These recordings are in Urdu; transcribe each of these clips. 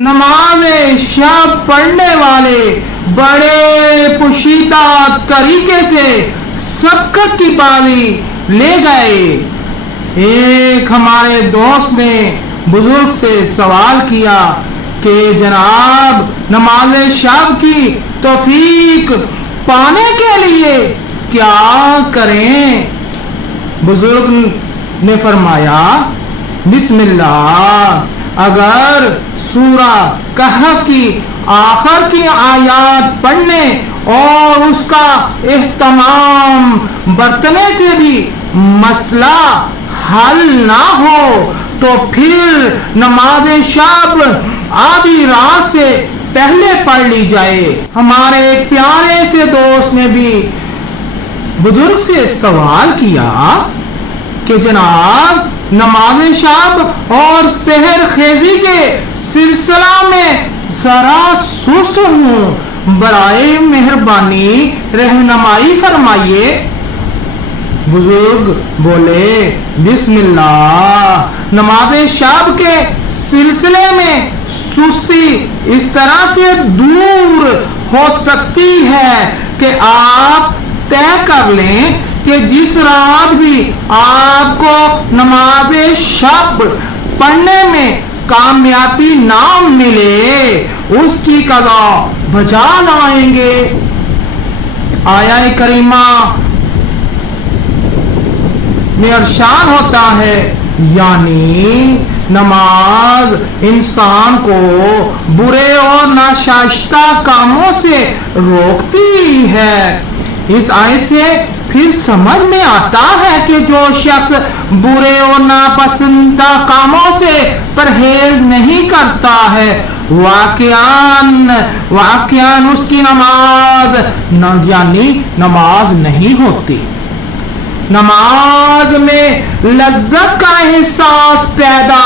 نماز شب پڑھنے والے بڑے پوشیدہ طریقے سے سبقت کی پابندی لے گئے۔ ایک ہمارے دوست نے بزرگ سے سوال کیا کہ جناب نماز شب کی توفیق پانے کے لیے کیا کریں؟ بزرگ نے فرمایا بسم اللہ، اگر سورہ کہف کی آخر کی آیات پڑھنے اور اس کا اہتمام برتنے سے بھی مسئلہ حل نہ ہو تو پھر نماز شب آدھی رات سے پہلے پڑھ لی جائے۔ ہمارے ایک پیارے سے دوست نے بھی بزرگ سے سوال کیا کہ جناب نماز شب اور سحر خیزی کے سلسلہ میں ذرا سست ہوں، برائے مہربانی رہنمائی فرمائیے۔ بزرگ بولے بسم اللہ، نماز شب کے سلسلے میں سستی اس طرح سے دور ہو سکتی ہے کہ آپ طے کر لیں کہ جس رات بھی آپ کو نماز شب پڑھنے میں کامیابی نہ ملے اس کی قضا بجا لائیں گے۔ آیہ کریمہ میں ارشاد ہوتا ہے یعنی نماز انسان کو برے اور ناشائستہ کاموں سے روکتی ہے۔ اس آیت سے پھر سمجھ میں آتا ہے کہ جو شخص برے اور ناپسندیدہ کاموں سے پرہیز نہیں کرتا ہے واقعاً اس کی نماز یعنی نماز نہیں ہوتی۔ نماز میں لذت کا احساس پیدا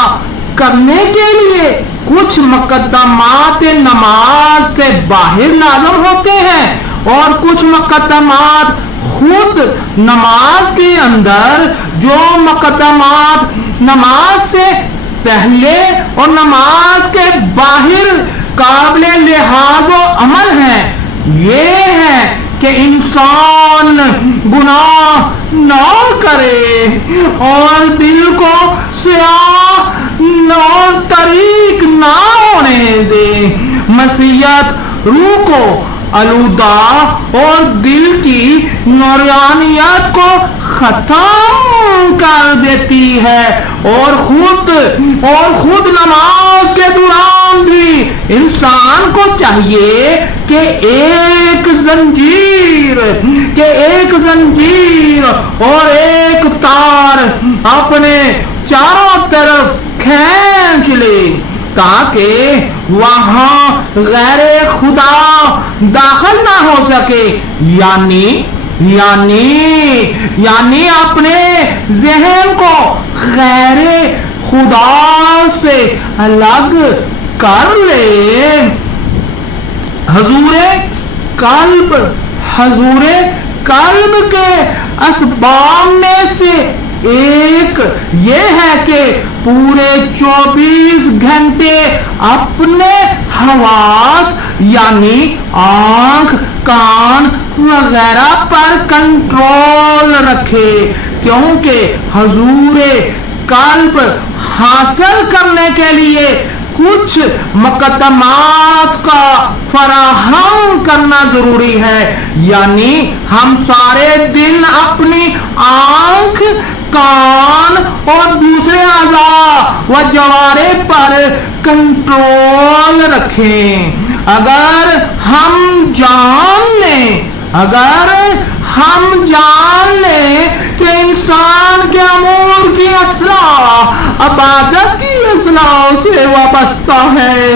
کرنے کے لیے کچھ مقدمات نماز سے باہر لازم ہوتے ہیں اور کچھ مقدمات خود نماز کے اندر، جو مقدمات نماز سے پہلے اور نماز کے باہر قابل لحاظ و عمل ہیں۔ یہ ہے کہ انسان گناہ نہ کرے اور دل کو سیاہ اور طریق نہ ہونے دے، معصیت روح کو آلودہ اور دل کی نورانیت کو ختم کر دیتی ہے، اور خود نماز کے دوران بھی انسان کو چاہیے کہ ایک زنجیر اور ایک تار اپنے چاروں طرف کھینچ لے تاکہ وہاں غیر خدا داخل نہ ہو سکے، یعنی اپنے ذہن کو غیر خدا سے الگ کر لے۔ حضور قلب کے اسباب میں سے ایک یہ ہے کہ پورے 24 گھنٹے اپنے حواس یعنی آنکھ، کان وغیرہ پر کنٹرول رکھے، کیونکہ حضور قلب حاصل کرنے کے لیے کچھ مقدمات کا فراہم کرنا ضروری ہے، یعنی ہم سارے دن اپنی آنکھ، کان اور دوسرے اعضاء و جوارے پر کنٹرول رکھیں۔ اگر ہم جان لیں کہ انسان کے امور کی اصلاح عبادت کی اصلاح سے وابستہ ہے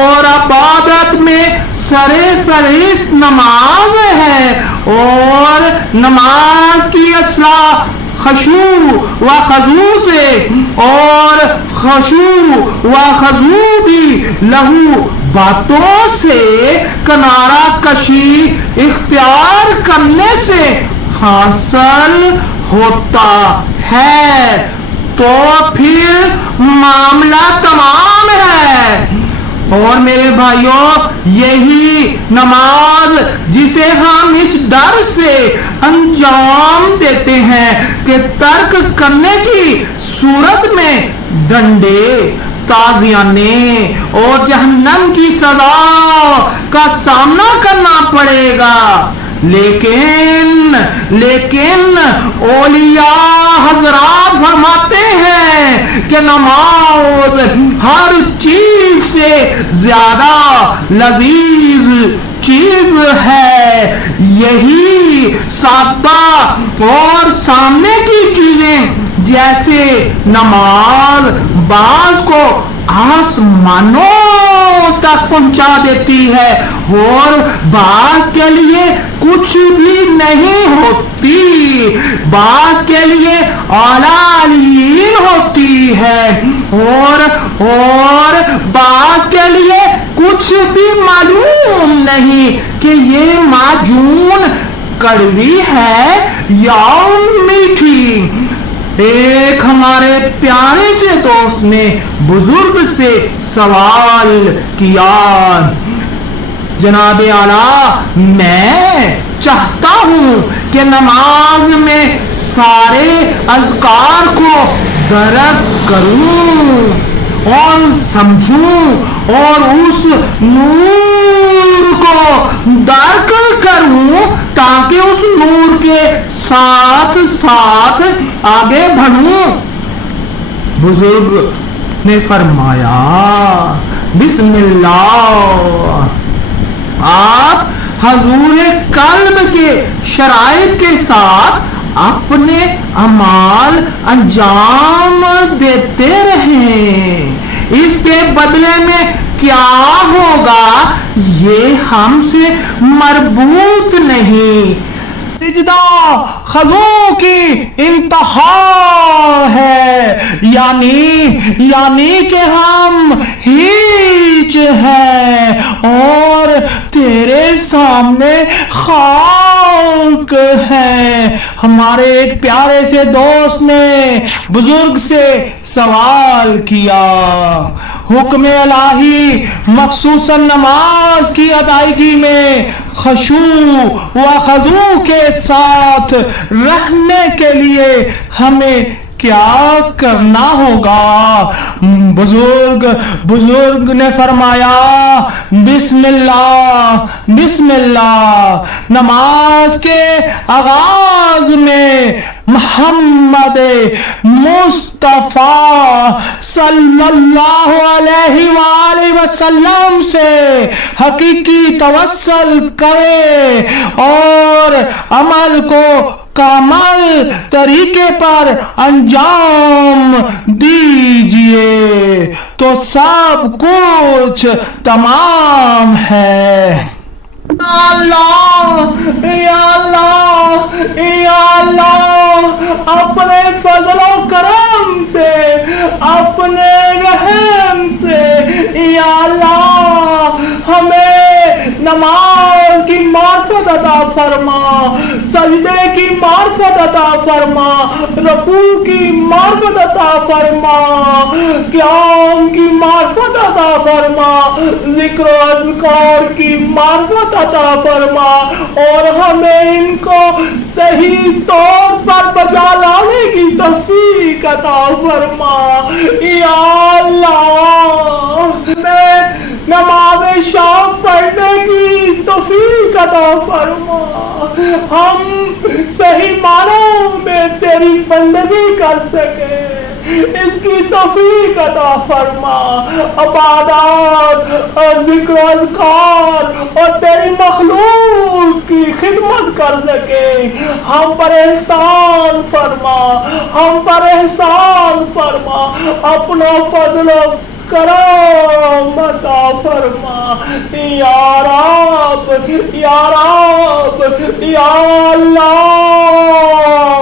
اور عبادت میں سر فہرست نماز ہے، اور نماز کی اصلاح خشوع و خضوع سے، اور خشوع و خضوع بھی لہو باتوں سے کنارہ کشی اختیار کرنے سے حاصل ہوتا ہے، تو پھر معاملہ تمام ہے۔ اور میرے بھائیوں یہی نماز جسے ہم اس ڈر سے انجام دیتے ہیں کہ ترک کرنے کی صورت میں ڈنڈے تازیانے اور جہنم کی سزا کا سامنا کرنا پڑے گا، لیکن اولیاء حضرات فرماتے ہیں کہ نماز ہر چیز سے زیادہ لذیذ چیز ہے۔ یہی سادہ اور سامنے کی چیزیں جیسے نماز بعض کو آسمانوں تک پہنچا دیتی ہے اور بعض کے لیے کچھ بھی نہیں ہوتی، بعض کے لیے اعلیٰ ہوتی ہے اور بعض کے لیے کچھ بھی معلوم نہیں کہ یہ معجون کڑوی ہے یا میٹھی۔ ایک ہمارے پیارے سے دوست نے بزرگ سے سوال کیا، جناب اعلیٰ میں چاہتا ہوں کہ نماز میں سارے اذکار کو درک کروں اور سمجھوں اور اس نور کو درک کروں تاکہ اس نور کے ساتھ ساتھ آگے بڑھوں۔ بزرگ نے فرمایا بسم اللہ۔ آپ حضور قلب کے شرائط کے ساتھ اپنے اعمال انجام دیتے رہیں، اس کے بدلے میں کیا ہوگا یہ ہم سے مربوط نہیں۔ سجدہ خضوع کی انتہا ہے، یعنی کہ ہم ہیچ ہیں اور تیرے سامنے خاک ہیں۔ ہمارے ایک پیارے سے دوست نے بزرگ سے سوال کیا، حکم الہی مخصوصاً نماز کی ادائیگی میں خشوع و خضوع کے ساتھ رہنے کے لیے ہمیں کیا کرنا ہوگا؟ بزرگ نے فرمایا بسم اللہ بسم اللہ۔ نماز کے آغاز میں محمد مصطفیٰ صلی اللہ علیہ وآلہ وسلم سے حقیقی توسل کرے اور عمل کو کامل طریقے پر انجام دیجئے تو سب کچھ تمام ہے۔ یا اللہ اپنے فضل و کرم سے، اپنے رحم سے یا اللہ ہمیں نماز کی معرفت عطا فرما، سجدے کی معرفت عطا فرما، رکوع کی معرفت عطا فرما، قیام کی معرفت عطا فرما، ذکر و اذکار کی معرفت عطا فرما اور ہمیں ان کو صحیح طور پر بجا لانے کی توفیق عطا فرما۔ یا اللہ میں نماز شام پڑھنے کی توفیق عطا فرما، ہم صحیح معنوں میں تیری بندگی کر سکے، اس کی توفیق عطا فرما، عبادات اور ذکر و اذکار اور تیری مخلوق کی خدمت کر سکے، ہم پر احسان فرما، ہم پر احسان فرما، اپنا فضل و کرم عطا فرما۔ یا رب یا اللہ